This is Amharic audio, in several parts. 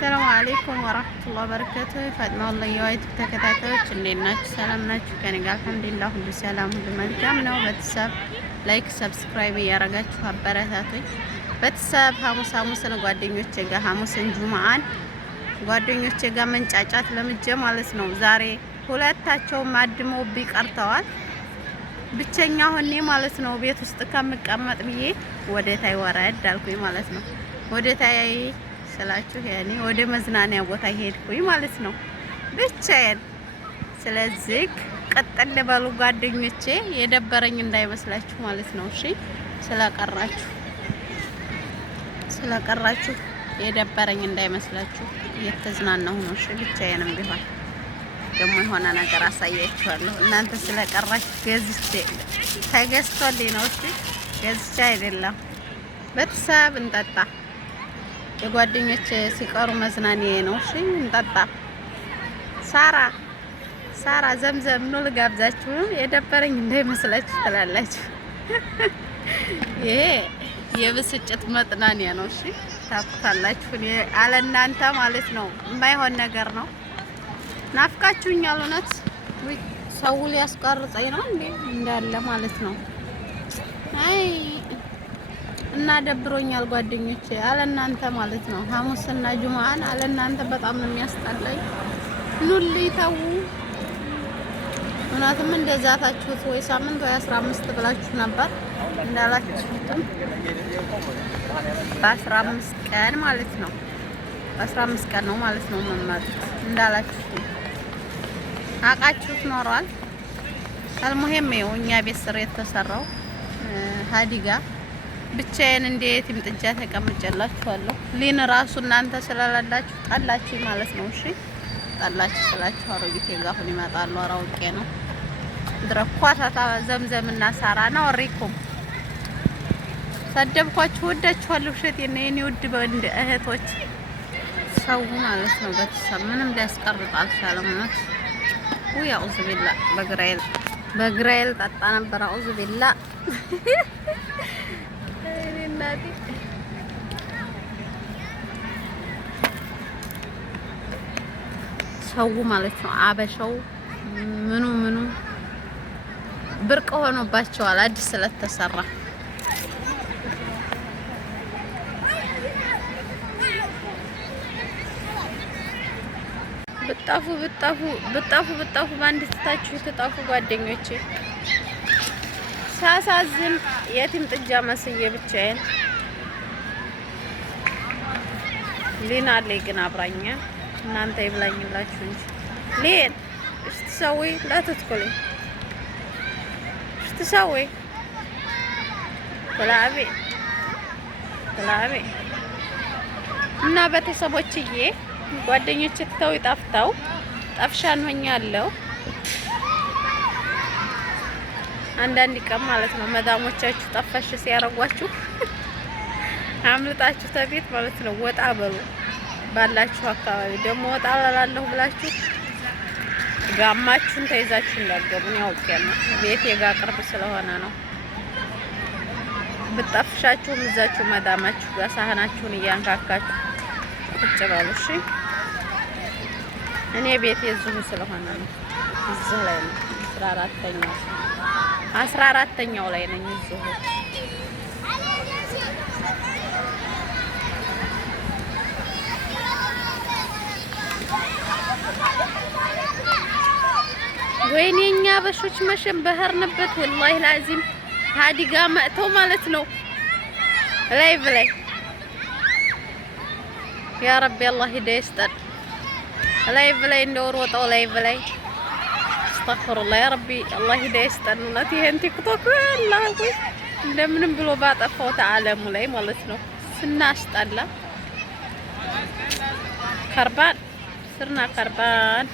አሰላሙ አለይኩም ወራህመቱላሂ ወበረካቱህ። ፋጥማ ወላሂ ተከታታዮች እንዴት ናችሁ? ሰላም ናችሁ? ከኔ ጋር አልሐምዱሊላህ ሁሉ ሰላም ሁሉ መልካም ነው። ቤተሰብ ላይክ ሰብስክራይብ እያረጋችሁ አበረታቱኝ። ቤተሰብ ሐሙስን ጓደኞቼ ጋር ሐሙስን ጁማአን ጓደኞቼ ጋር መንጫጫት ለምጄ ማለት ነው። ዛሬ ሁለታቸውም አድመውብኝ ቀርተዋል። ብቸኛ ሆኜ ማለት ነው ቤት ውስጥ ከምቀመጥ ብዬ ወደ ታይ ወረድ አልኩኝ ማለት ነው። ወደ ታይ ስላችሁ ያኔ ወደ መዝናኛ ቦታ ሄድኩኝ ማለት ነው ብቻዬን። ስለዚህ ቀጠል በሉ ጓደኞቼ፣ የደበረኝ እንዳይመስላችሁ ማለት ነው። እሺ ስለቀራችሁ የደበረኝ እንዳይመስላችሁ፣ እየተዝናናሁ ነው። እሺ ብቻዬንም ቢሆን ደግሞ የሆነ ነገር አሳያችኋለሁ። እናንተ ስለቀራችሁ ገዝቼ ተገዝቶልኝ ነው። እሺ ገዝቼ አይደለም። ቤተሰብ እንጠጣ፣ የጓደኞች ሲቀሩ መዝናኛዬ ነው። እሺ እንጠጣ። ሳራ ዘምዘም ነው ልጋብዛችሁ። የደበረኝ እንዳይመስላችሁ ትላላችሁ። ይሄ የብስጭት መጥናኛ ነው። እሺ ታውቁታላችሁ። እኔ አለ እናንተ ማለት ነው የማይሆን ነገር ነው። ናፍቃችሁኛል እውነት። ሰው ሊያስቀርጸኝ ነው እንዴ እንዳለ ማለት ነው። አይ እና ደብሮኛል ጓደኞቼ፣ አለ እናንተ ማለት ነው። ሐሙስና ጁማአን አለ እናንተ በጣም ነው የሚያስጠላኝ። ኑልይ ተው። እውነትም እንደዛታችሁት ወይ ሳምንት ወይ 15 ብላችሁ ነበር እንዳላችሁትም በ15 ቀን ማለት ነው። በ15 ቀን ነው ማለት ነው መማጥት እንዳላችሁት አቃችሁት ኖሯል። አልሙሂም ነው እኛ ቤት ስር የተሰራው ሀዲጋ ብቻዬን እንዴት ይምጥጃ ተቀምጨላችኋለሁ። ሊን ራሱ እናንተ ስለላላችሁ ጣላችሁ ማለት ነው። እሺ ጣላችሁ ስላችሁ አሮጊቴ ጋር ሁን ይመጣሉ። አራውቄ ነው ድረኳታ ዘምዘምና ሳራ ነው። ወሪኩም ሰደብኳችሁ፣ ወዳችኋለሁ። እሸቴ ነው የኔ ውድ በእንደ እህቶች ሰው ማለት ነው። ቤተሰብ ምንም ሊያስቀርጥ አልቻለም ማለት ወይ አውዝ ቢላ በግራይል ጠጣ ነበር። አውዝ ቢላ እናቴ ሰው ማለት ነው። አበሻው ምኑ ብርቅ ሆኖባቸዋል አዲስ ስለተሰራ። ብጣፉ ባንድ ትታችሁ ተጣፉ ጓደኞቼ። ሳሳዝን የቲም ጥጃ መስዬ ብቻዬን ሊና ላይ ግን አብራኛ እናንተ ይብላኝላችሁ እንጂ ሊን እሺ ትሰዊ ላትትኩሊ እሺ ትሰዊ ተላቢ እና ቤተሰቦችዬ ጓደኞቼ ትተው ይጣፍታው ጠፍሻን ሆኛለሁ። አንዳንድ ቀን ማለት ነው መዳሞቻችሁ ጠፋሽ ሲያረጓችሁ አምልጣችሁ ተቤት ማለት ነው ወጣ በሉ። ባላችሁ አካባቢ ደግሞ ወጣ ላላለሁ ብላችሁ ጋማችሁን ተይዛችሁ እንዳትገቡ ነው ያውቀና ቤት የጋ ቅርብ ስለሆነ ነው። ብጣፍሻችሁ ምዛችሁ መዳማችሁ ጋር ሳህናችሁን እያንካካችሁ ቁጭ በሉ። እሺ እኔ ቤት የዝሁ ስለሆነ ነው። እዚህ ላይ ነው 14ኛው ላይ ነኝ እዚሁ። ወይኔ እኛ በሾች መሸን በህርንበት ወላሂ ላዚም ሀዲጋ መጥተው ማለት ነው ላይቭ ላይ ያ ረቢ አላህ ሂዳያ ይስጠን። ላይቭ ላይ እንደወሮጠው ላይቭ ላይ አስተግፊሩላህ ያ ረቢ አላህ ሂዳያ ይስጠን። እናት ይሄን ቲክቶክ አላህ ወይ እንደምንም ብሎ ባጠፋው ተዓለሙ ላይ ማለት ነው ስናስጠላ ከርባን ስርና ከርባን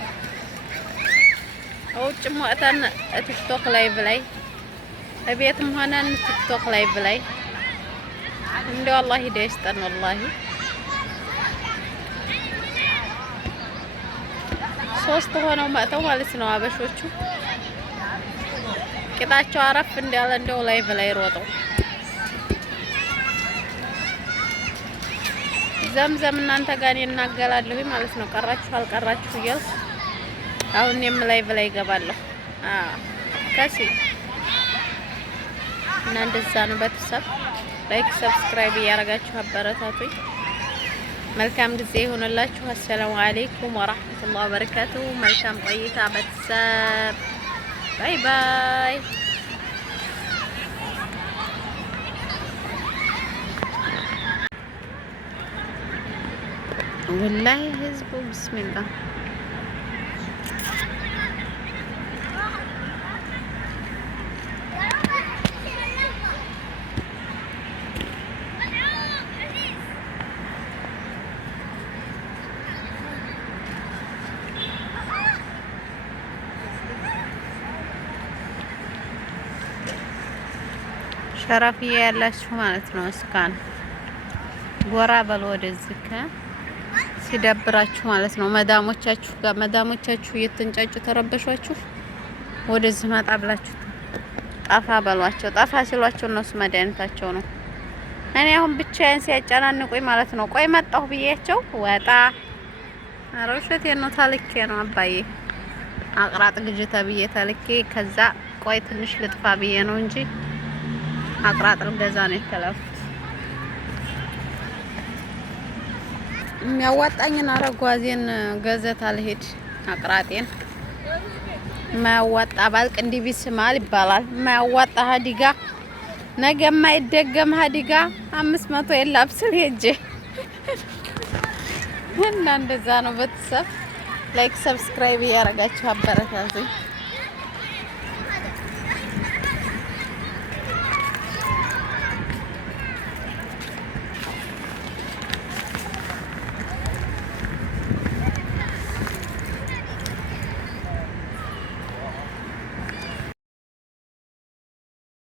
አውጭም ወጣን ቲክቶክ ላይቭ ላይ እቤትም ሆነን ቲክቶክ ላይቭ ላይ እንደው አላህ ሂዳያ ይስጠን። ወላሂ 3 ሆነው መጥተው ማለት ነው አበሾቹ ቂጣቸው አረፍ እንዳለ እንደው ላይቭ ላይ ሮጠው ዘምዘም እናንተ ጋር እናገላለሁ ማለት ነው። ቀራችሁ አልቀራችሁ እያልኩ አሁን ላይቭ ላይ እገባለሁ። ከሲ እና እንደዛ ነው። ቤተሰብ ላይክ ሰብስክራይብ እያደረጋችሁ አበረታቱኝ። መልካም ጊዜ ይሁንላችሁ። አሰላሙ አለይኩም ወራህመቱላሂ ወበረካቱ። መልካም ቆይታ ቤተሰብ። ባይ ባይ። ወላሂ ህዝቡ ቢስሚላህ ሸራፊያ ያላችሁ ማለት ነው። እስካን ጎራ በል ወደዚህ ሲደብራችሁ ማለት ነው። መዳሞቻችሁ እየተንጫጩ ተረበሿችሁ፣ ወደዚህ መጣ ብላችሁ ጠፋ በሏቸው። ጠፋ ሲሏቸው እነሱ መድኃኒታቸው ነው። እኔ አሁን ብቻዬን ሲያጨናንቁኝ ማለት ነው። ቆይ መጣሁ ብያቸው ወጣ። ኧረ ውሸቴን ነው። ታልኬ ነው አባዬ አቅራጥ ግጅ ተብዬ ታልኬ፣ ከዛ ቆይ ትንሽ ልጥፋ ብዬ ነው እንጂ አቅራጥ ልገዛ ነው የተላኩት። የሚያዋጣኝን አረጓዜን ገዘት አልሄድ አቅራጤን የማያዋጣ ባልቅ እንዲህ ቢስማል ይባላል። የማያዋጣ ሀዲጋ ነገ የማይደገም ሀዲጋ 500 የላብስል ሄጄ እና እንደዛ ነው። ቤተሰብ ላይክ ሰብስክራይብ እያደረጋችሁ አበረታቱኝ።